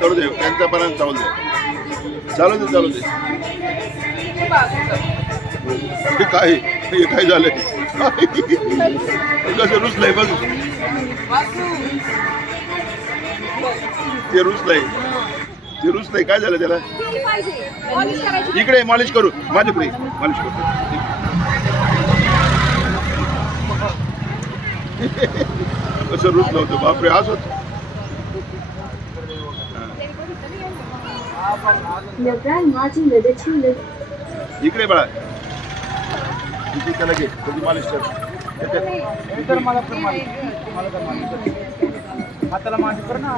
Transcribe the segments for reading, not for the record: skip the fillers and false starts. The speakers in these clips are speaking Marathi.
करू दे त्यांच्यापर्यंत चालू दे काय झालंय कसं रुसलंय बघ ते रुसलंय काय झालं त्याला इकडे मालिश करू माझ्याकडे मालिश करू कसं रुसलं होतं बापरे आज होत इकडे बाळा किती त्याला घे कधी मालिश कर हाताला मालिश कर ना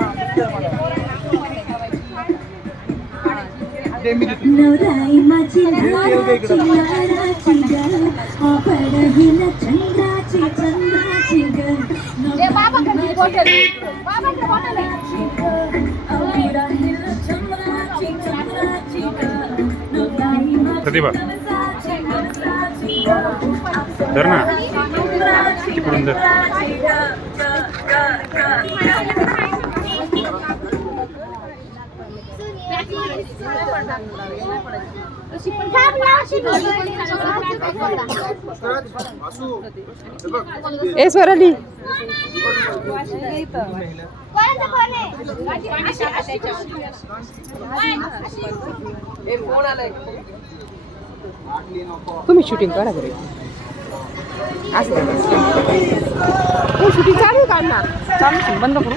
प्रतिभा धर ना तिकडून धर ए स्वराली तुम्ही शूटिंग करा बरे असं शूटिंग चालू का ना चालू बंद करू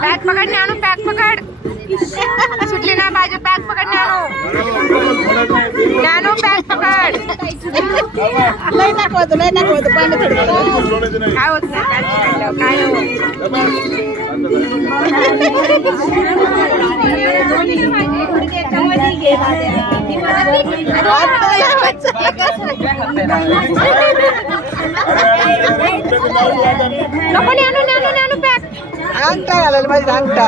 पॅक पकड़ने आणू पॅक पकड सुटली ना बाजू पॅक पकडने आणू पॅक पकड लय दाखवतो पाणी काय होत नाही काय आणू पॅक अंगठा घालायला माझी अंगठा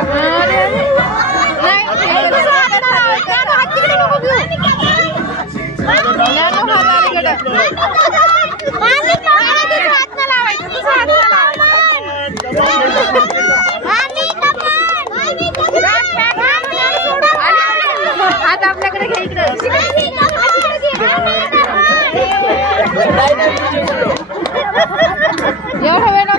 आता आपल्याकडे घ्या इकडे एवढा वेळ